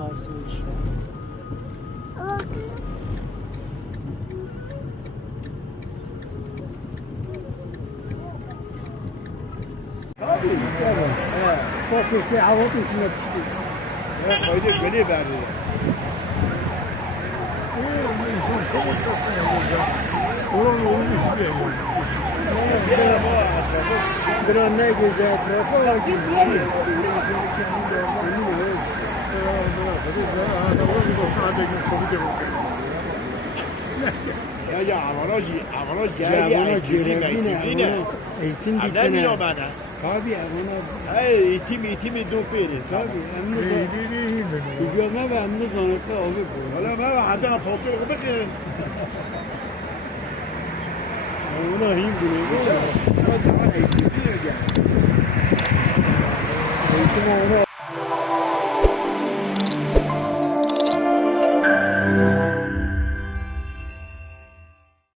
sarsıyor şu an. Tabii. Bakın ki hava içine pişti. Evet, öyle böyle verdi. İnsan çok uçaktan yapacak. Oranın olmuş diye. Bir an ne güzel etrafı var gibi bir şey. Ya avanos Ya geldi. buna görevli ne? Eğitim Ne dikene. biliyor bana? Tabii buna Hey, eğitimi duperi. tabii emni Hügame ve emni zonukta olur bu. Valla ben hatta fotoğrafı bakıyorum. Ona him buluyor. O zaman eğitim diyor ya. Eğitim ona